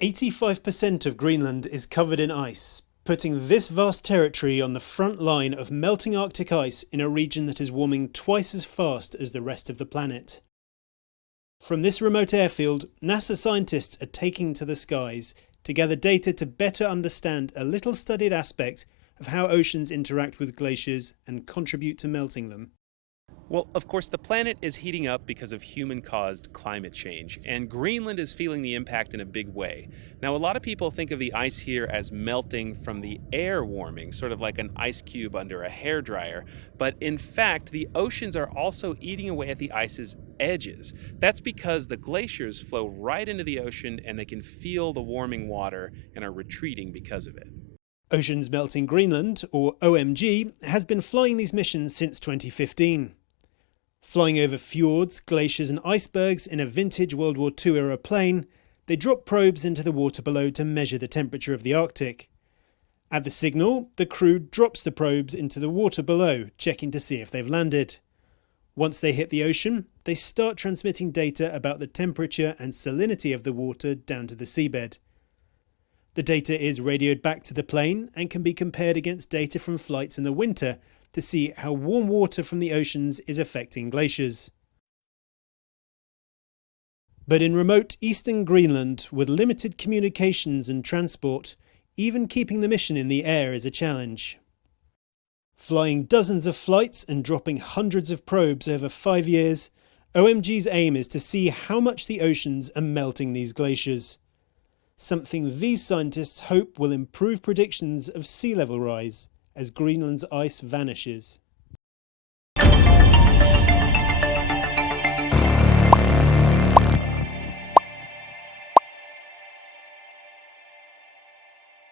85% of Greenland is covered in ice, putting this vast territory on the front line of melting Arctic ice in a region that is warming twice as fast as the rest of the planet. From this remote airfield, NASA scientists are taking to the skies to gather data to better understand a little studied aspect of how oceans interact with glaciers and contribute to melting them. Well, of course, the planet is heating up because of human caused climate change, and Greenland is feeling the impact in a big way. Now, a lot of people think of the ice here as melting from the air warming, sort of like an ice cube under a hairdryer. But in fact, the oceans are also eating away at the ice's edges. That's because the glaciers flow right into the ocean and they can feel the warming water and are retreating because of it. Oceans Melting Greenland, or OMG, has been flying these missions since 2015. Flying over fjords, glaciers and icebergs in a vintage World War II era plane, they drop probes into the water below to measure the temperature of the Arctic. At the signal, the crew drops the probes into the water below, checking to see if they've landed. Once they hit the ocean, they start transmitting data about the temperature and salinity of the water down to the seabed. The data is radioed back to the plane and can be compared against data from flights in the winter to see how warm water from the oceans is affecting glaciers. But in remote eastern Greenland, with limited communications and transport, even keeping the mission in the air is a challenge. Flying dozens of flights and dropping hundreds of probes over 5 years, OMG's aim is to see how much the oceans are melting these glaciers. Something these scientists hope will improve predictions of sea level rise as Greenland's ice vanishes.